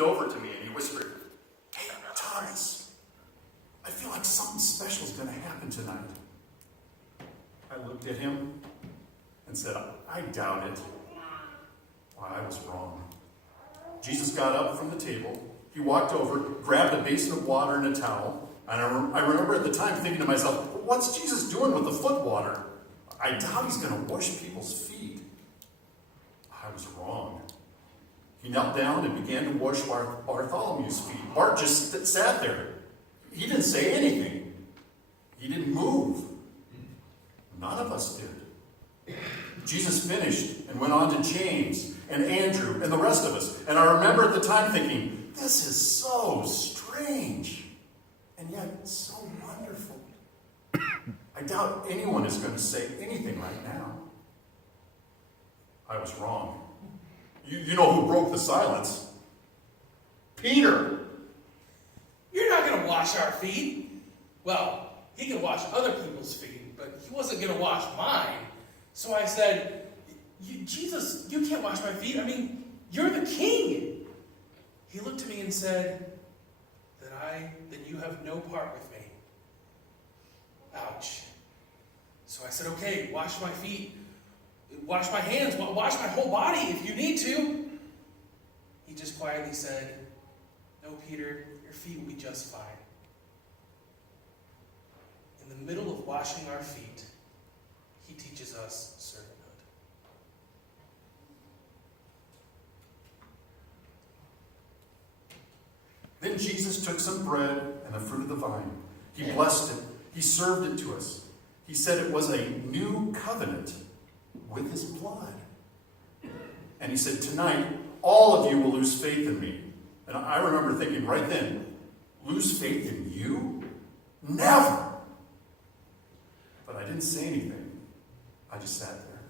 leaned over to me and he whispered, "Hey, Thomas, I feel like something special is going to happen tonight." I looked at him and said, "I doubt it." Well, I was wrong. Jesus got up from the table. He walked over, grabbed a basin of water and a towel. And I remember at the time thinking to myself, what's Jesus doing with the foot water? I doubt he's going to wash people's feet. I was wrong. He knelt down and began to wash Bartholomew's feet. Bart just sat there. He didn't say anything. He didn't move. None of us did. Jesus finished and went on to James and Andrew and the rest of us. And I remember at the time thinking, this is so strange and yet so wonderful. I doubt anyone is going to say anything right now. I was wrong. You know who broke the silence? Peter. You're not going to wash our feet. Well, he can wash other people's feet, but he wasn't going to wash mine. So I said, Jesus, you can't wash my feet. I mean, you're the king. He looked at me and said, then you have no part with me. Ouch. So I said, okay, wash my feet, wash my hands, wash my whole body if you need to. He just quietly said, no, Peter, your feet will be just fine. In the middle of washing our feet, he teaches us servanthood. Then Jesus took some bread and the fruit of the vine. He blessed it. He served it to us. He said it was a new covenant with his blood. And he said, tonight, all of you will lose faith in me. And I remember thinking right then, lose faith in you? Never! But I didn't say anything. I just sat there.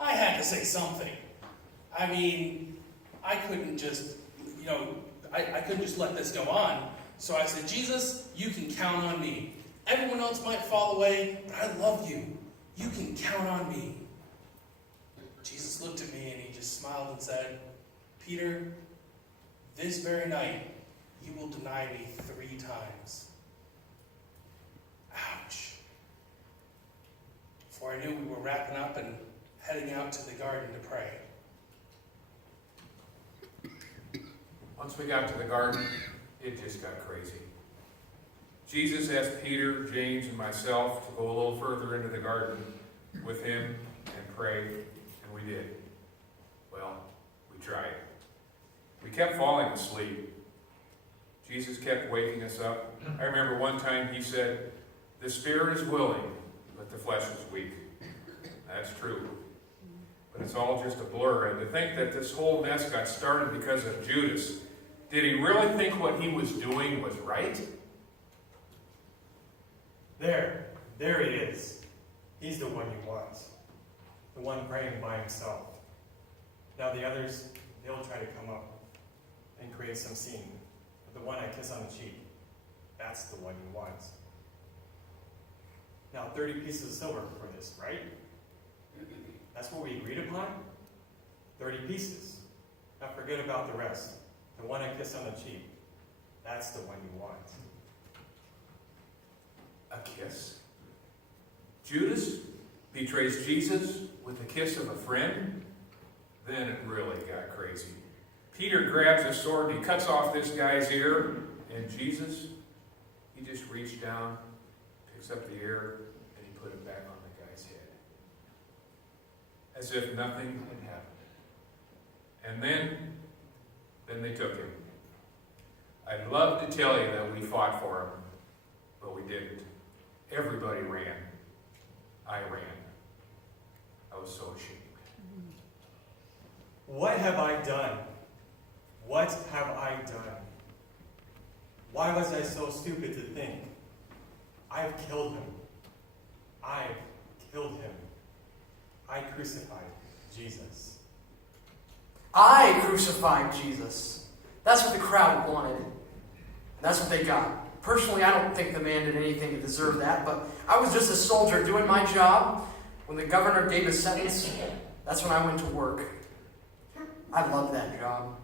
I had to say something. I mean, I couldn't just, I couldn't just let this go on. So I said, Jesus, you can count on me. Everyone else might fall away, but I love you. You can count on me. Jesus looked at me and he just smiled and said, Peter, this very night, you will deny me 3 times. Ouch. Before I knew, we were wrapping up and heading out to the garden to pray. Once we got to the garden, it just got crazy. Jesus asked Peter, James, and myself to go a little further into the garden with him and pray, and we did. Well, we tried. We kept falling asleep. Jesus kept waking us up. I remember one time he said, the spirit is willing, but the flesh is weak. That's true. But it's all just a blur. And to think that this whole mess got started because of Judas, did he really think what he was doing was right? There he is. He's the one you want. The one praying by himself. Now the others, they'll try to come up and create some scene. But the one I kiss on the cheek, that's the one you want. Now 30 pieces of silver for this, right? That's what we agreed upon? 30 pieces. Now forget about the rest. The one I kiss on the cheek, that's the one you want. A kiss? Judas betrays Jesus with a kiss of a friend? Then it really got crazy. Peter grabs his sword and he cuts off this guy's ear, and Jesus, he just reached down, picks up the ear, and he put it back on the guy's head. As if nothing had happened. And then they took him. I'd love to tell you that we fought for him, but we didn't. Everybody ran. I ran. I was so ashamed. What have I done? What have I done? Why was I so stupid to think? I've killed him. I've killed him. I crucified Jesus. I crucified Jesus. That's what the crowd wanted. And that's what they got. Personally, I don't think the man did anything to deserve that, but I was just a soldier doing my job. When the governor gave a sentence, that's when I went to work. I loved that job.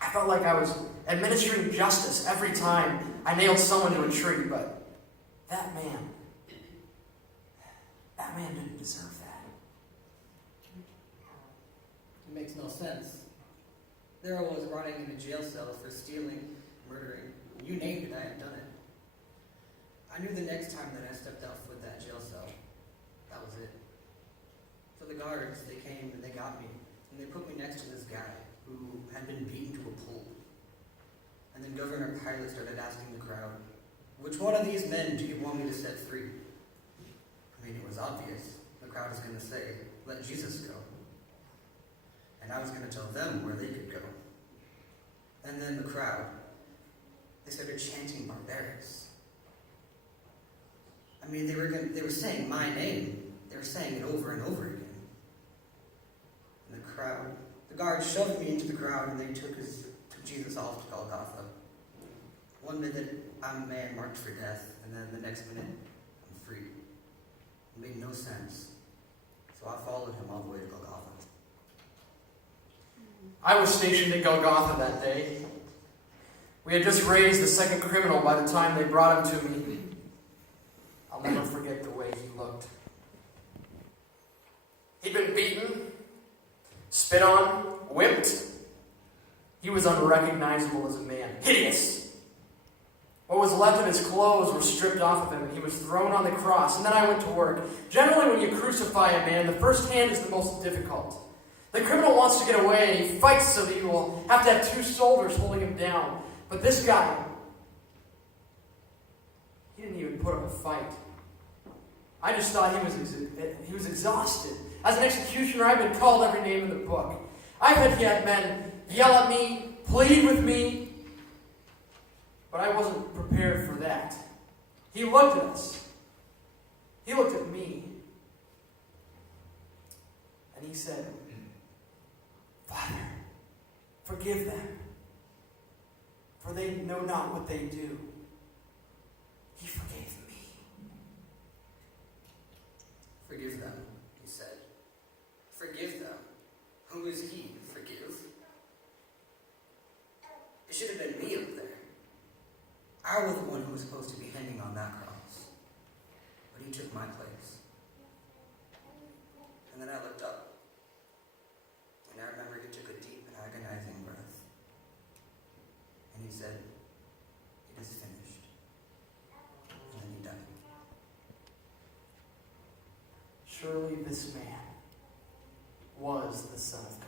I felt like I was administering justice every time I nailed someone to a tree, but that man didn't deserve that. It makes no sense. There I was rotting in a jail cell for stealing, murdering. You named it, I had done it. I knew the next time that I stepped out foot that jail cell, that was it. So the guards, they came and they got me, and they put me next to this guy who had been beaten to a pulp. And then Governor Pilate started asking the crowd, which one of these men do you want me to set free? I mean, it was obvious. The crowd was going to say, let Jesus go. And I was going to tell them where they could go. And then the crowd, they started chanting barbarics. I mean, they were saying my name. They were saying it over and over again. And the guards shoved me into the crowd and they took Jesus off to Golgotha. One minute, I'm a man marked for death, and then the next minute, I'm free. It made no sense. So I followed him all the way to Golgotha. I was stationed at Golgotha that day. We had just raised the second criminal by the time they brought him to me. I'll never forget the way he looked. He'd been beaten, spit on, whipped. He was unrecognizable as a man. Hideous! What was left of his clothes were stripped off of him, and he was thrown on the cross. And then I went to work. Generally, when you crucify a man, the first hand is the most difficult. The criminal wants to get away, and he fights so that you will have to have two soldiers holding him down. But this guy, he didn't even put up a fight. I just thought he was exhausted. As an executioner, I've been called every name in the book. I've had men yell at me, plead with me, but I wasn't prepared for that. He looked at us. He looked at me. And he said, Father, forgive them, for they know not what they do. He forgave me. Forgive them, he said. Forgive them. Who is he? Forgive? It should have been me up there. I was the one who was supposed to be hanging on that cross. But he took my place. And then I looked up. And I remember he took a deep and agonizing breath. And he said, it is finished. And then he died. Surely this man was the Son of God.